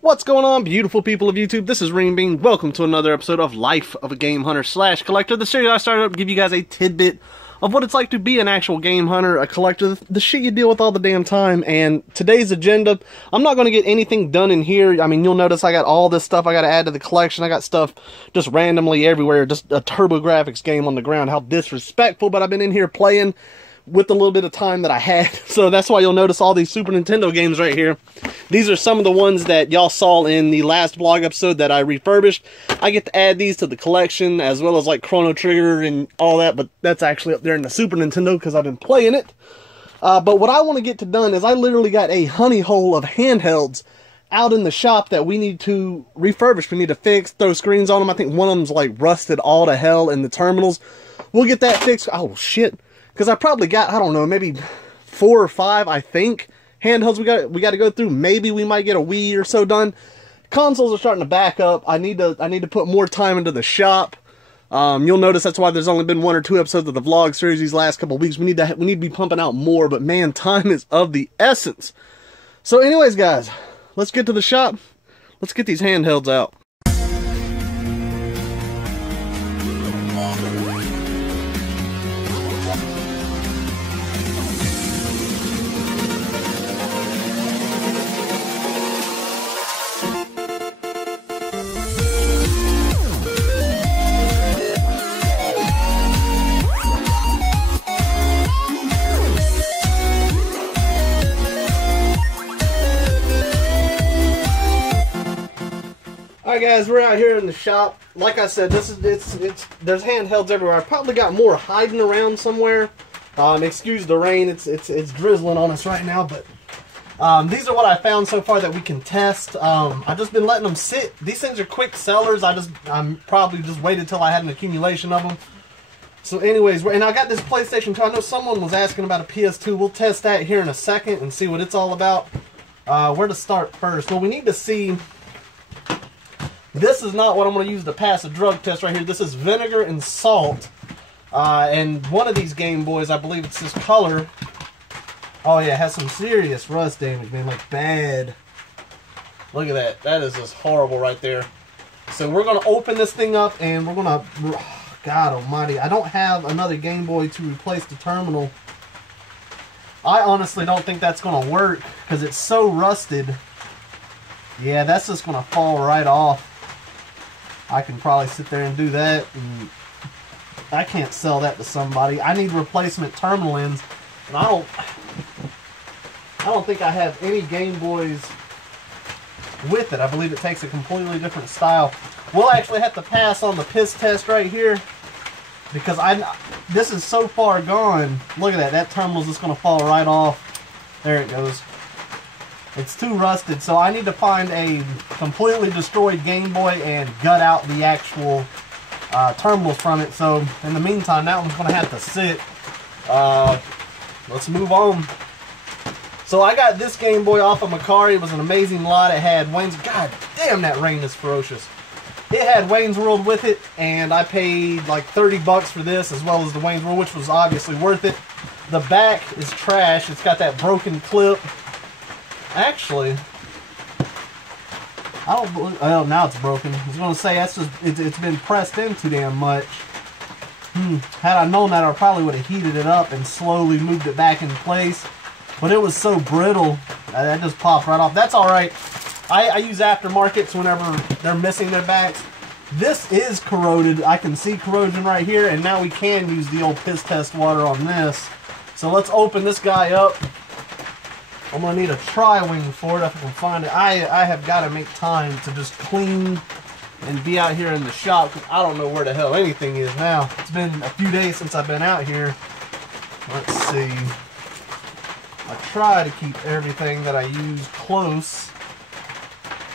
What's going on, beautiful people of YouTube? This is Renebean. Welcome to another episode of Life of a Game Hunter / Collector. The series I started up to give you guys a tidbit of what it's like to be an actual game hunter, a collector, the shit you deal with all the damn time. And today's agenda, I'm not going to get anything done in here. I mean, you'll notice I got all this stuff I got to add to the collection. I got stuff just randomly everywhere, just a TurboGrafx game on the ground. How disrespectful, but I've been in here playing with a little bit of time that I had. So that's why you'll notice all these Super Nintendo games right here. These are some of the ones that y'all saw in the last vlog episode that I refurbished. I get to add these to the collection, as well as like Chrono Trigger and all that, but that's actually up there in the Super Nintendo because I've been playing it. But what I want to get to done is I literally got a honey hole of handhelds out in the shop that we need to refurbish. We need to fix, throw screens on them. I think one of them's like rusted all to hell in the terminals. We'll get that fixed. Oh shit. Because I probably got, I don't know, maybe 4 or 5, I think, handhelds we got to go through. Maybe we might get a Wii or so done. Consoles are starting to back up. I need to put more time into the shop. You'll notice that's why there's only been 1 or 2 episodes of the vlog series these last couple of weeks. We need to be pumping out more, but man, time is of the essence. So anyways, guys, let's get to the shop. Let's get these handhelds out. Alright guys, we're out here in the shop. Like I said, there's handhelds everywhere. I probably got more hiding around somewhere. Excuse the rain, it's drizzling on us right now, but these are what I found so far that we can test. I've just been letting them sit. These things are quick sellers. I'm probably just waited till I had an accumulation of them. So anyways, and I got this PlayStation 2. I know someone was asking about a PS2. We'll test that here in a second and see what it's all about. Where to start first? Well, we need to see. This is not what I'm going to use to pass a drug test right here. This is vinegar and salt. And one of these Game Boys, I believe it's this color. Oh yeah, it has some serious rust damage, man. Like bad. Look at that. That is just horrible right there. So we're going to open this thing up and we're going to... God almighty. I don't have another Game Boy to replace the terminal. I honestly don't think that's going to work because it's so rusted. Yeah, that's just going to fall right off. I can probably sit there and do that, and I can't sell that to somebody. I need replacement terminal ends, and I don't think I have any Game Boys with it. I believe it takes a completely different style. We'll actually have to pass on the piss test right here, because this is so far gone. Look at that. That terminal's just going to fall right off. There it goes. It's too rusted, so I need to find a completely destroyed Game Boy and gut out the actual terminals from it. So, in the meantime, that one's going to have to sit. Let's move on. So, I got this Game Boy off of Macari. It was an amazing lot. It had Wayne's... God damn, that rain is ferocious. It had Wayne's World with it, and I paid like 30 bucks for this, as well as the Wayne's World, which was obviously worth it. The back is trash. It's got that broken clip. Actually, I don't believe... Well, now it's broken. I was going to say, that's just... It's been pressed in too damn much. Had I known that, I probably would have heated it up and slowly moved it back in place. But it was so brittle, that just popped right off. That's alright. I use aftermarkets whenever they're missing their backs. This is corroded. I can see corrosion right here, and now we can use the old piss test water on this. So let's open this guy up. I'm going to need a tri-wing for it if I can find it. I have got to make time to just clean and be out here in the shop, because I don't know where the hell anything is now. It's been a few days since I've been out here. Let's see. I try to keep everything that I use close.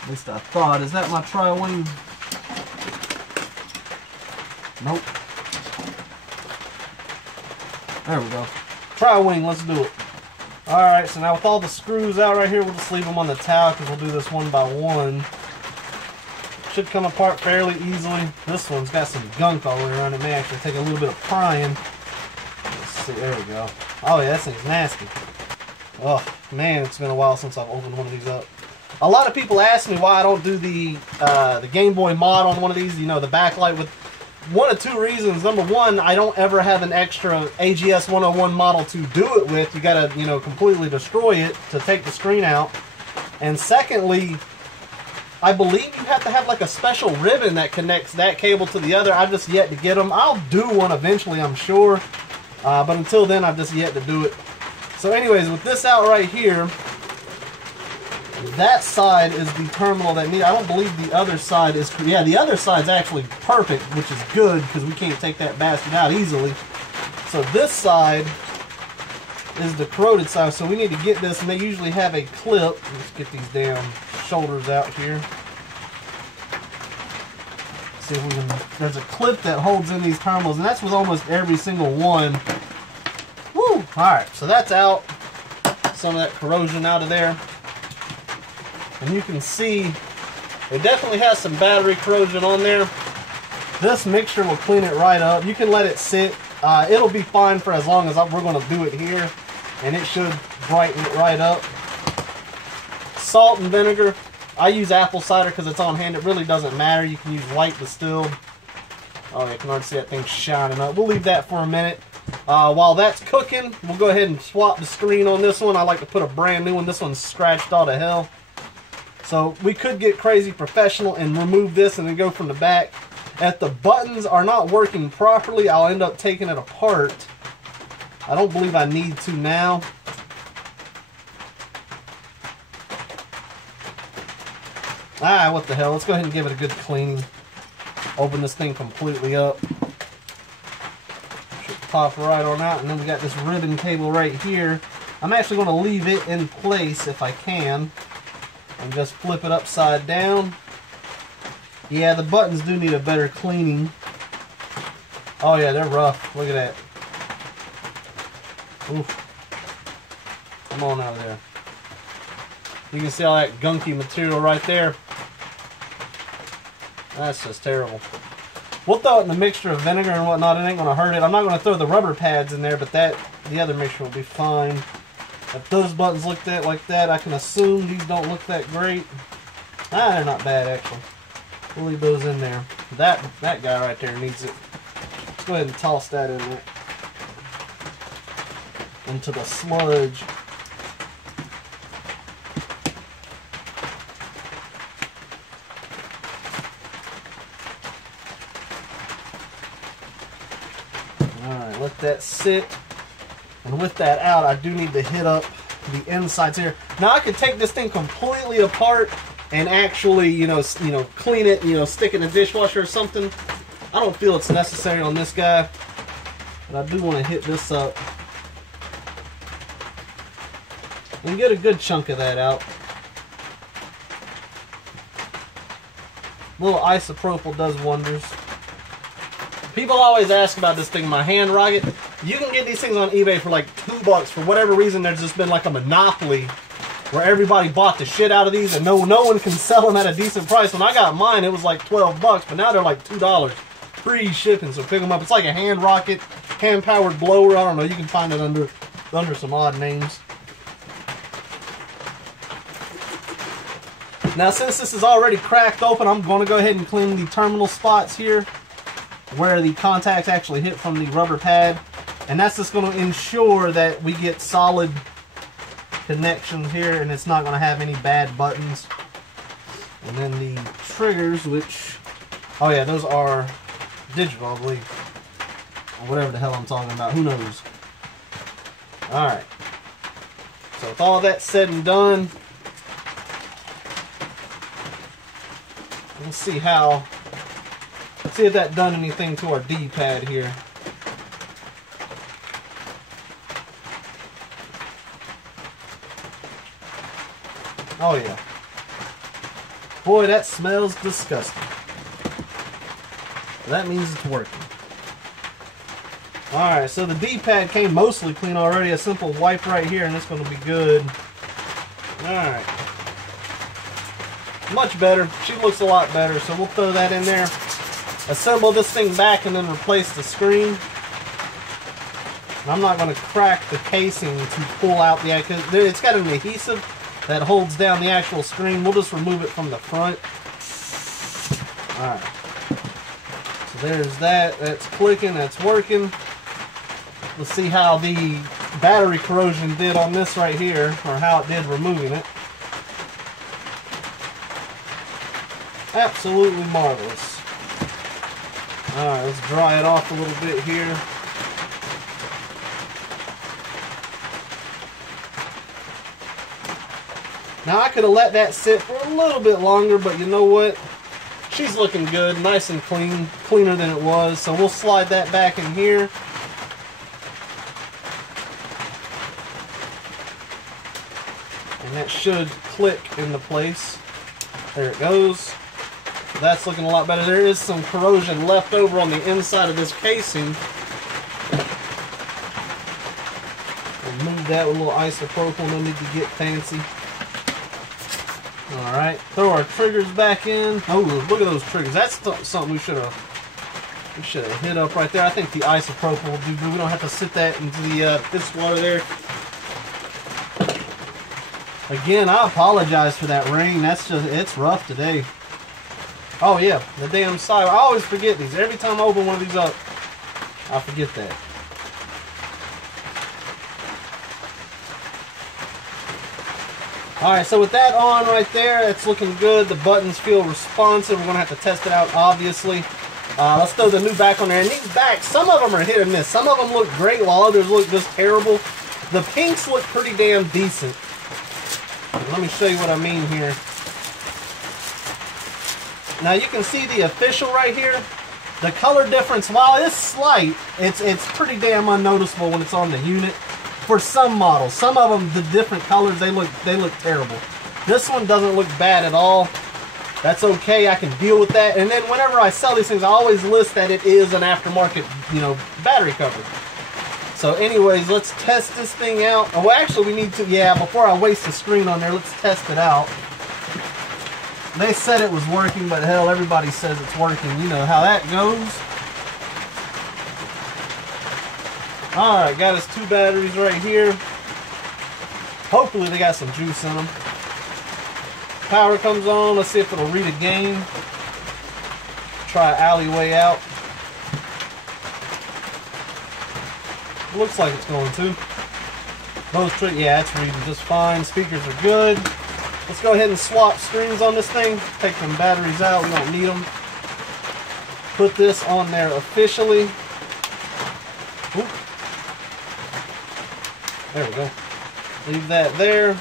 At least I thought. Is that my tri-wing? Nope. There we go. Tri-wing, let's do it. Alright, so now with all the screws out right here, we'll just leave them on the towel because we'll do this one by one. Should come apart fairly easily. This one's got some gunk all the way around. It may actually take a little bit of prying. Let's see, there we go. Oh yeah, that thing's nasty. Oh man, it's been a while since I've opened one of these up. A lot of people ask me why I don't do the Game Boy mod on one of these, you know, the backlight, with one of two reasons. Number one, I don't ever have an extra AGS 101 model to do it with. You gotta, you know, completely destroy it to take the screen out. And secondly, I believe you have to have like a special ribbon that connects that cable to the other. I've just yet to get them. I'll do one eventually, I'm sure. But until then, I've just yet to do it. So anyways, with this out right here, that side is the terminal that needs. I don't believe the other side is. Yeah, the other side's actually perfect, which is good because we can't take that bastard out easily. So this side is the corroded side. So we need to get this, and they usually have a clip. Let's get these damn shoulders out here. See if we can. There's a clip that holds in these terminals, and that's with almost every single one. Woo! All right, so that's out. Some of that corrosion out of there. And you can see it definitely has some battery corrosion on there. This mixture will clean it right up. You can let it sit. It'll be fine for as long as we're going to do it here. And it should brighten it right up. Salt and vinegar. I use apple cider because it's on hand. It really doesn't matter. You can use light distilled. Oh, you can already see that thing shining up. We'll leave that for a minute. While that's cooking, we'll go ahead and swap the screen on this one. I like to put a brand new one. This one's scratched all to hell. So we could get crazy professional and remove this and then go from the back. If the buttons are not working properly, I'll end up taking it apart. I don't believe I need to now. Ah, what the hell. Let's go ahead and give it a good cleaning. Open this thing completely up. Should pop right on out. And then we got this ribbon cable right here. I'm actually going to leave it in place if I can. And just flip it upside down. Yeah, the buttons do need a better cleaning. Oh yeah, they're rough. Look at that. Oof. Come on out of there. You can see all that gunky material right there. That's just terrible. We'll throw it in the mixture of vinegar and whatnot. It ain't going to hurt it. I'm not going to throw the rubber pads in there, but the other mixture will be fine. If those buttons look like that, I can assume these don't look that great. Ah, they're not bad, actually. We'll leave those in there. That guy right there needs it. Let's go ahead and toss that in there. Into the sludge. Alright, let that sit. And with that out, I do need to hit up the insides here. Now I could take this thing completely apart and actually, you know, clean it, you know, stick it in a dishwasher or something. I don't feel it's necessary on this guy, but I do want to hit this up and get a good chunk of that out. A little isopropyl does wonders. People always ask about this thing, my hand rocket. You can get these things on eBay for like $2. For whatever reason, there's just been like a monopoly where everybody bought the shit out of these and no one can sell them at a decent price. When I got mine, it was like $12, but now they're like $2. Free shipping, so pick them up. It's like a hand rocket, hand-powered blower. I don't know. You can find it under some odd names. Now, since this is already cracked open, I'm going to go ahead and clean the terminal spots here where the contacts actually hit from the rubber pad. And that's just going to ensure that we get solid connections here and it's not going to have any bad buttons. And then the triggers, which, oh yeah, those are digital, I believe. Or whatever the hell I'm talking about. Who knows? Alright. So with all that said and done, let's see if that done anything to our D-pad here. Oh yeah. Boy, that smells disgusting. That means it's working. Alright, so the D-pad came mostly clean already. A simple wipe right here and it's going to be good. Alright. Much better. She looks a lot better, so we'll throw that in there. Assemble this thing back and then replace the screen. And I'm not going to crack the casing to pull out the, because it's got an adhesive that holds down the actual screen. We'll just remove it from the front. Alright. So there's that. That's clicking. That's working. Let's see how the battery corrosion did on this right here, or how it did removing it. Absolutely marvelous. Alright, let's dry it off a little bit here. Now I could have let that sit for a little bit longer, but you know what? She's looking good, nice and clean, cleaner than it was. So we'll slide that back in here. And that should click into place. There it goes. That's looking a lot better. There is some corrosion left over on the inside of this casing. Remove that with a little isopropyl, no need to get fancy. Alright, throw our triggers back in. Oh, look at those triggers. That's something we should have hit up right there. I think the isopropyl will do good. We don't have to sit that into the this water there. Again, I apologize for that rain. It's rough today. Oh yeah, the damn side. I always forget these. Every time I open one of these up, I forget that. Alright, so with that on right there, it's looking good. The buttons feel responsive. We're going to have to test it out, obviously. Let's throw the new back on there. And these backs, some of them are hit or miss. Some of them look great, while others look just terrible. The pinks look pretty damn decent. Let me show you what I mean here. Now you can see the official right here. The color difference, while it's slight, it's pretty damn unnoticeable when it's on the unit. For some models, some of them, the different colors, they look terrible. This one doesn't look bad at all. That's okay. I can deal with that. And then whenever I sell these things, I always list that it is an aftermarket, battery cover. So, anyways, let's test this thing out. Oh, well, actually, we need to. Yeah, before I waste the screen on there, let's test it out. They said it was working, but hell, everybody says it's working. You know how that goes. Alright, got us 2 batteries right here. Hopefully they got some juice in them. Power comes on. Let's see if it'll read a game. Try alleyway out. Looks like it's going to. Yeah, it's reading just fine. Speakers are good. Let's go ahead and swap screens on this thing. Take them batteries out. We don't need them. Put this on there officially. Oop. There we go. Leave that there.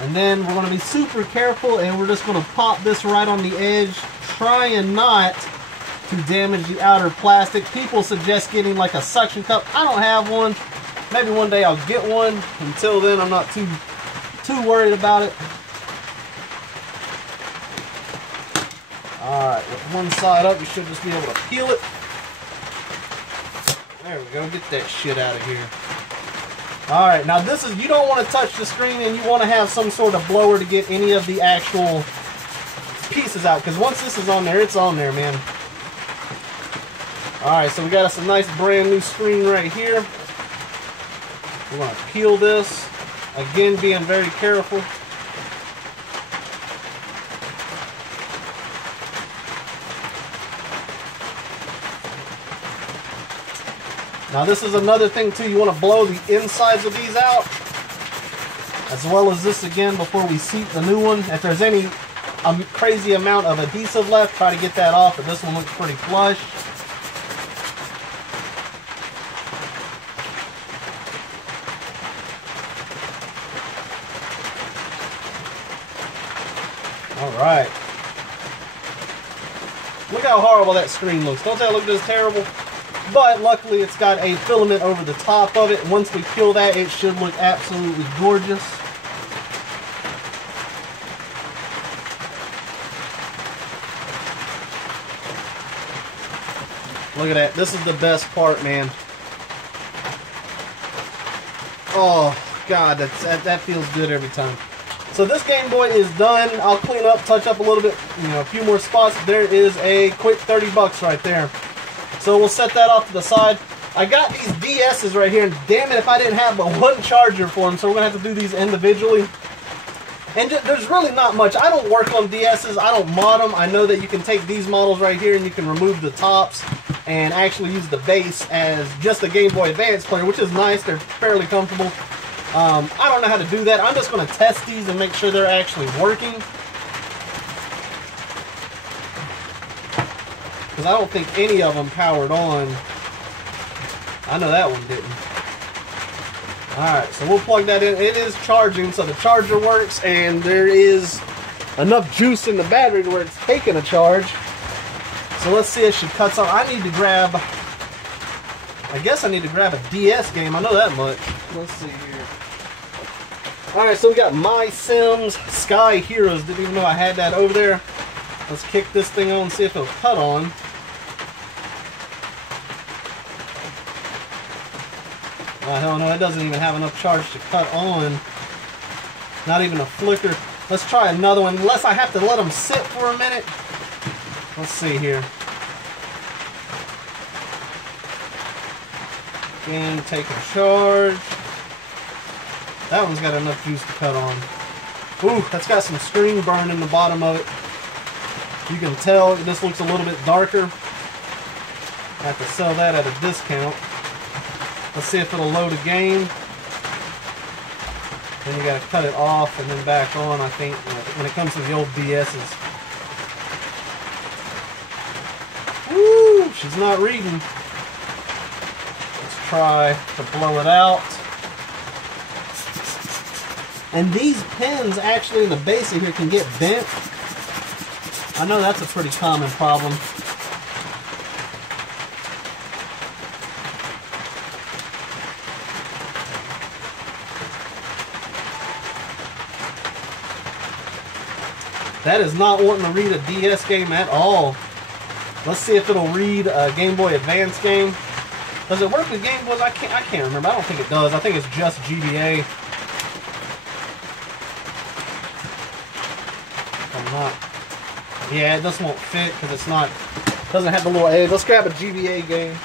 And then we're going to be super careful, and we're just going to pop this right on the edge, trying not to damage the outer plastic. People suggest getting like a suction cup. I don't have one. Maybe one day I'll get one. Until then, I'm not too worried about it. Alright, with one side up, you should just be able to peel it. There we go. Get that shit out of here. Alright, now this is, you don't want to touch the screen, and you want to have some sort of blower to get any of the actual pieces out, because once this is on there, it's on there, man. Alright, so we got us a nice brand new screen right here. We're going to peel this. Again, being very careful. Now this is another thing too, you want to blow the insides of these out, as well as this again before we seat the new one. If there's any crazy amount of adhesive left, try to get that off, but this one looks pretty flush. Alright. Look how horrible that screen looks. Don't that look just terrible? But luckily it's got a filament over the top of it. Once we peel that, it should look absolutely gorgeous. Look at that. This is the best part, man. Oh, God, that feels good every time. So this Game Boy is done. I'll clean up, touch up a little bit, a few more spots. There is a quick 30 bucks right there. So we'll set that off to the side. I got these DS's right here, and damn it if I didn't have but one charger for them, so we're going to have to do these individually. And there's really not much. I don't work on DSs. I don't mod them. I know that you can take these models right here and you can remove the tops and actually use the base as just a Game Boy Advance player, which is nice. They're fairly comfortable. I don't know how to do that. I'm just going to test these and make sure they're actually working. Because I don't think any of them powered on. I know that one didn't. Alright, so we'll plug that in. It is charging, so the charger works, and there is enough juice in the battery to where it's taking a charge. So let's see if she cuts on. I need to grab, I guess I need to grab a DS game. I know that much. Let's see here. Alright, so we got My Sims Sky Heroes. Didn't even know I had that over there. Let's kick this thing on and see if it'll cut on. Oh, hell no, it doesn't even have enough charge to cut on. Not even a flicker. Let's try another one, unless I have to let them sit for a minute. Let's see here. Game taking charge. That one's got enough juice to cut on. Ooh, that's got some screen burn in the bottom of it. You can tell this looks a little bit darker. I have to sell that at a discount. Let's see if it'll load a game. Then you gotta cut it off and then back on, I think, when it comes to the old DS's. Woo! She's not reading. Let's try to blow it out. And these pins actually in the base of here can get bent. I know that's a pretty common problem. That is not wanting to read a DS game at all. Let's see if it'll read a Game Boy Advance game. Does it work with Game Boys? I can't remember. I don't think it does. I think it's just GBA. I'm not. Yeah, it just won't fit because it's not. Doesn't have the little edge. Let's grab a GBA game.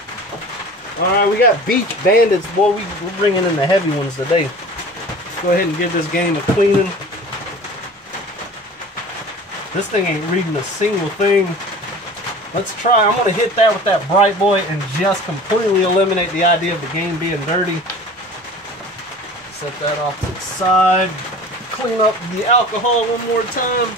All right, we got Beach Bandits. Boy, we're bringing in the heavy ones today. Let's go ahead and give this game a cleaning. This thing ain't reading a single thing. Let's try. I'm going to hit that with that Bright Boy and just completely eliminate the idea of the game being dirty. Set that off to the side. Clean up the alcohol one more time.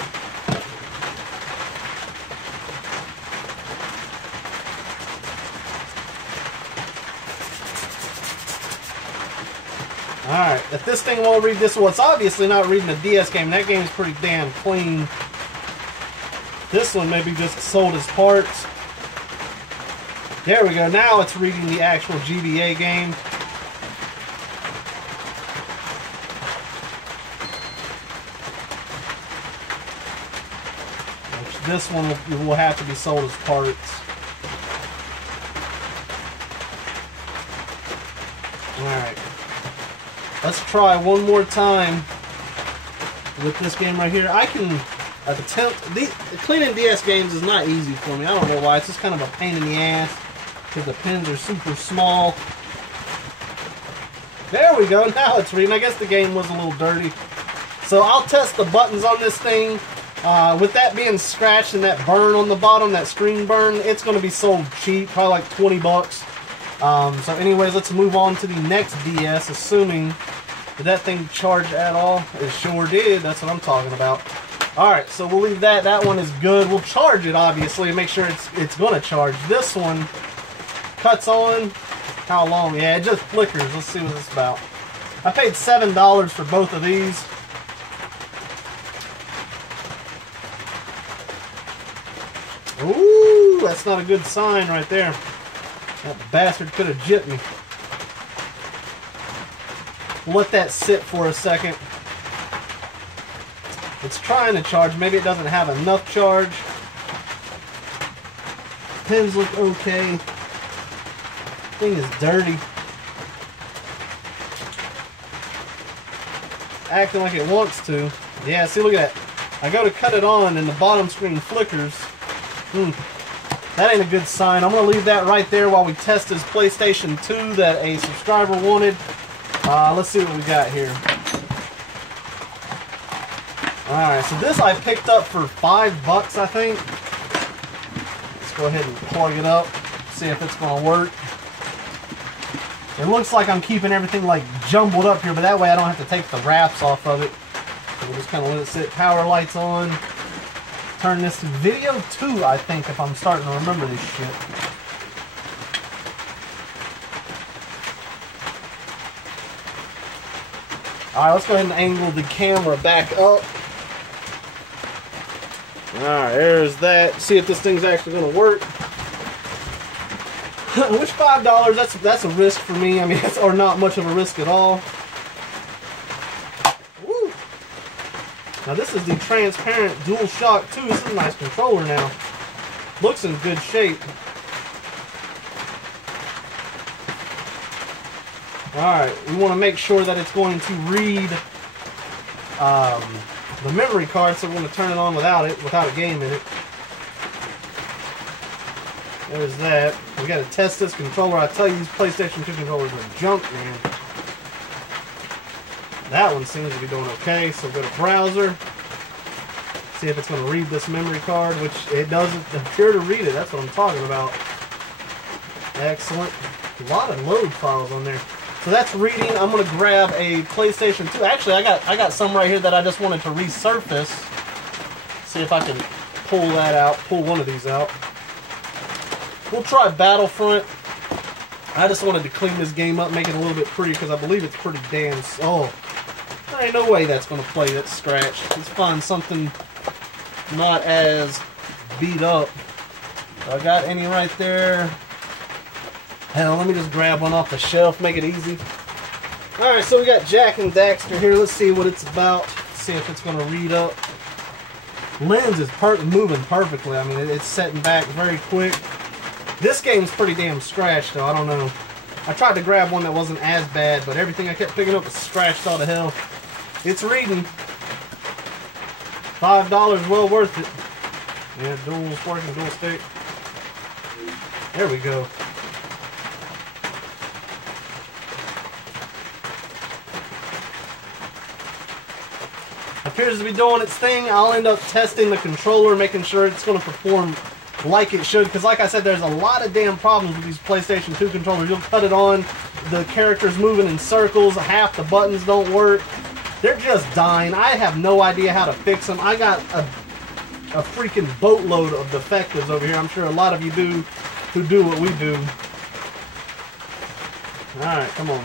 Alright, if this thing won't read this, well, it's obviously not reading a DS game. That game's pretty damn clean. This one maybe just sold as parts. There we go. Now it's reading the actual GBA game. Which this one will have to be sold as parts. Alright. Let's try one more time with this game right here. I can attempt. Cleaning DS games is not easy for me. I don't know why. It's just kind of a pain in the ass because the pins are super small. There we go. Now it's reading. I guess the game was a little dirty. So I'll test the buttons on this thing. With that being scratched and that burn on the bottom, that screen burn, it's going to be sold cheap, probably like 20 bucks. So anyways, let's move on to the next DS, assuming, did that thing charge at all? It sure did. That's what I'm talking about. Alright, so we'll leave that. That one is good. We'll charge it, obviously, and make sure it's going to charge. This one cuts on. How long? Yeah, it just flickers. Let's see what it's about. I paid $7 for both of these. Ooh, that's not a good sign right there. That bastard could have jipped me. We'll let that sit for a second. It's trying to charge. Maybe it doesn't have enough charge. Pins look okay. Thing is dirty. Acting like it wants to. Yeah, see, look at that. I go to cut it on and the bottom screen flickers. That ain't a good sign. I'm going to leave that right there while we test this PlayStation 2 that a subscriber wanted. Let's see what we got here. Alright, so this I picked up for $5, I think. Let's go ahead and plug it up, see if it's going to work. It looks like I'm keeping everything like jumbled up here, but that way I don't have to take the wraps off of it. So we'll just kind of let it sit. Power lights on. Turn this to video 2, I think, if I'm starting to remember this shit. Alright, let's go ahead and angle the camera back up. Alright, there's that. See if this thing's actually going to work. Which $5, that's a risk for me. I mean, or not much of a risk at all. Woo. Now this is the transparent DualShock 2. This is a nice controller now. Looks in good shape. Alright, we want to make sure that it's going to read the memory card, so we're going to turn it on without a game in it. There's that. We got to test this controller. I tell you, these PlayStation 2 controllers are junk, man. That one seems to be doing okay. So go to browser. See if it's going to read this memory card, which it doesn't appear to read it. That's what I'm talking about. Excellent. A lot of load files on there. So that's reading. I'm going to grab a PlayStation 2. Actually, I got some right here that I just wanted to resurface. See if I can pull that out. Pull one of these out. We'll try Battlefront. I just wanted to clean this game up, make it a little bit pretty, because I believe it's pretty damn... Oh, there ain't no way that's going to play that scratch. Let's find something not as beat up. I got any right there? Hell, let me just grab one off the shelf, make it easy. Alright, so we got Jack and Daxter here. Let's see what it's about. See if it's going to read up. Lens is moving perfectly. I mean, it's setting back very quick. This game's pretty damn scratched, though. I don't know. I tried to grab one that wasn't as bad, but everything I kept picking up was scratched all to hell. It's reading. $5, well worth it. Yeah, dual's working, dual stick. There we go. Appears to be doing its thing. I'll end up testing the controller, making sure it's going to perform like it should, because like I said, there's a lot of damn problems with these PlayStation 2 controllers. You'll cut it on, the character's moving in circles, half the buttons don't work. They're just dying. I have no idea how to fix them. I got a freaking boatload of defectives over here. I'm sure a lot of you do who do what we do. Alright, come on.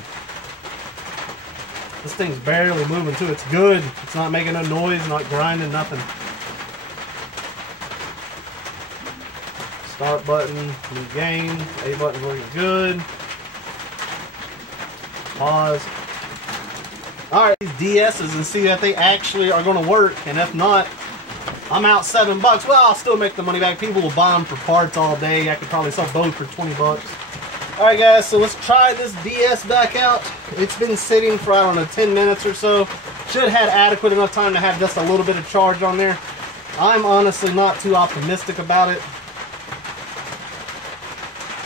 This thing's barely moving too. It's good. It's not making no noise, not grinding, nothing. Start button, new game. A button's working good. Pause. Alright, these DS's and see if they actually are going to work. And if not, I'm out $7. Well, I'll still make the money back. People will buy them for parts all day. I could probably sell both for $20. Alright guys, so let's try this DS back out. It's been sitting for, I don't know, 10 minutes or so. Should have had adequate enough time to have just a little bit of charge on there. I'm honestly not too optimistic about it.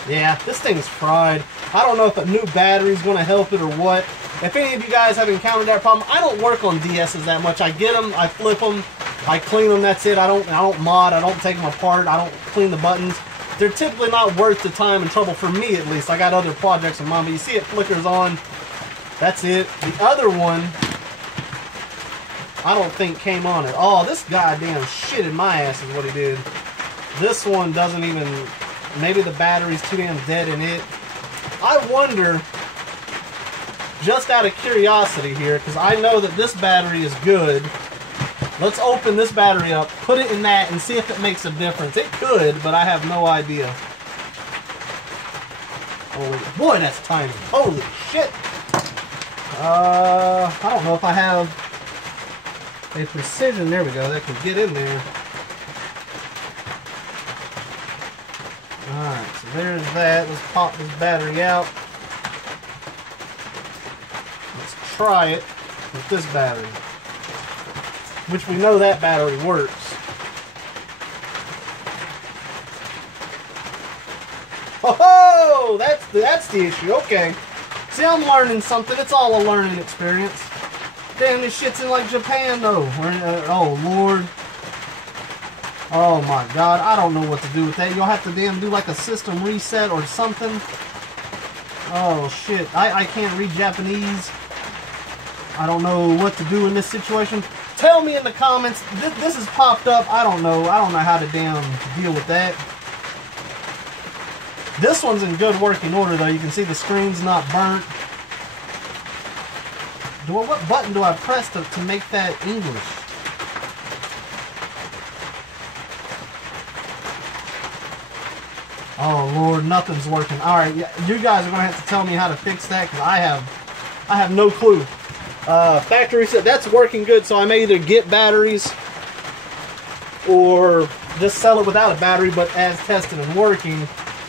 Yeah, this thing's fried. I don't know if a new battery is going to help it or what. If any of you guys have encountered that problem, I don't work on DS's that much. I get them, I flip them, I clean them, that's it. I don't mod, I don't take them apart, I don't clean the buttons. They're typically not worth the time and trouble for me, at least. I got other projects in mind, but you see it flickers on. That's it. The other one, I don't think came on at all. This goddamn shit in my ass is what he did. This one doesn't even... Maybe the battery's too damn dead in it. I wonder, just out of curiosity here, because I know that this battery is good. Let's open this battery up, put it in that, and see if it makes a difference. It could, but I have no idea. Holy, boy, that's tiny. Holy shit. I don't know if I have a precision, there we go, that can get in there. Alright, so there's that. Let's pop this battery out. Let's try it with this battery, which we know that battery works. Oh, that's the issue. Okay. See, I'm learning something. It's all a learning experience. Damn, this shit's in like Japan though. Oh Lord. Oh my God, I don't know what to do with that. You'll have to damn do like a system reset or something. Oh shit, I can't read Japanese. I don't know what to do in this situation. Tell me in the comments. This has popped up. I don't know how to damn deal with that. This one's in good working order though. You can see the screen's not burnt. What button do I press to make that English? Oh Lord, nothing's working. All right, you guys are gonna have to tell me how to fix that because I have no clue. Factory reset, that's working good. So I may either get batteries or just sell it without a battery, but as tested and working.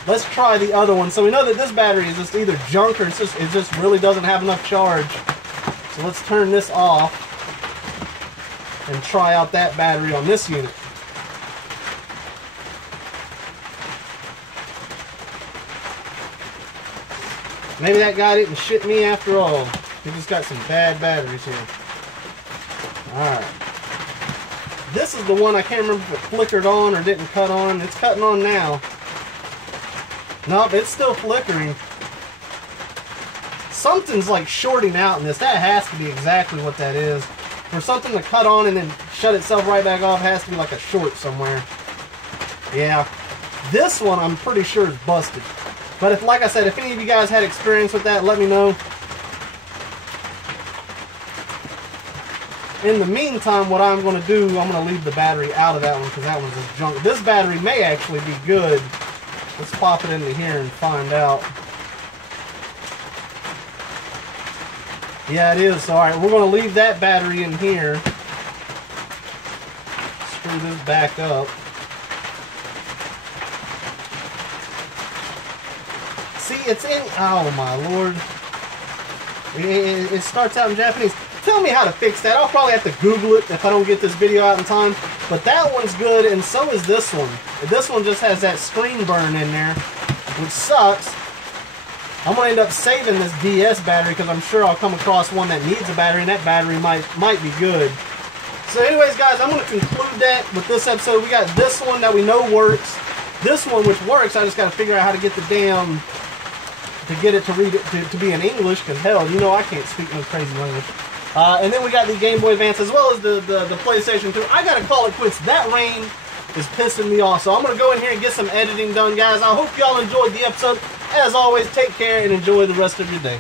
Let's try the other one. So we know that this battery is just either junk or it just really doesn't have enough charge. So let's turn this off and try out that battery on this unit. Maybe that guy didn't shit me after all. He just got some bad batteries here. Alright. This is the one I can't remember if it flickered on or didn't cut on. It's cutting on now. Nope, it's still flickering. Something's like shorting out in this. That has to be exactly what that is. For something to cut on and then shut itself right back off has to be like a short somewhere. Yeah. This one I'm pretty sure is busted. But if, like I said, if any of you guys had experience with that, let me know. In the meantime, what I'm going to do, I'm going to leave the battery out of that one because that one's just junk. This battery may actually be good. Let's pop it into here and find out. Yeah, it is. Alright, we're going to leave that battery in here. Screw this back up. See, it's in... Oh, my Lord. It starts out in Japanese. Tell me how to fix that. I'll probably have to Google it if I don't get this video out in time. But that one's good, and so is this one. This one just has that screen burn in there, which sucks. I'm going to end up saving this DS battery because I'm sure I'll come across one that needs a battery, and that battery might be good. So anyways, guys, I'm going to conclude that with this episode. We got this one that we know works. This one, which works, I just got to figure out how to get the damn... to get it to read it to be in English, because hell, you know I can't speak no crazy language. And then we got the Game Boy Advance as well as the PlayStation 2. I gotta call it quits. That rain is pissing me off. So I'm gonna go in here and get some editing done, guys. I hope y'all enjoyed the episode. As always, take care and enjoy the rest of your day.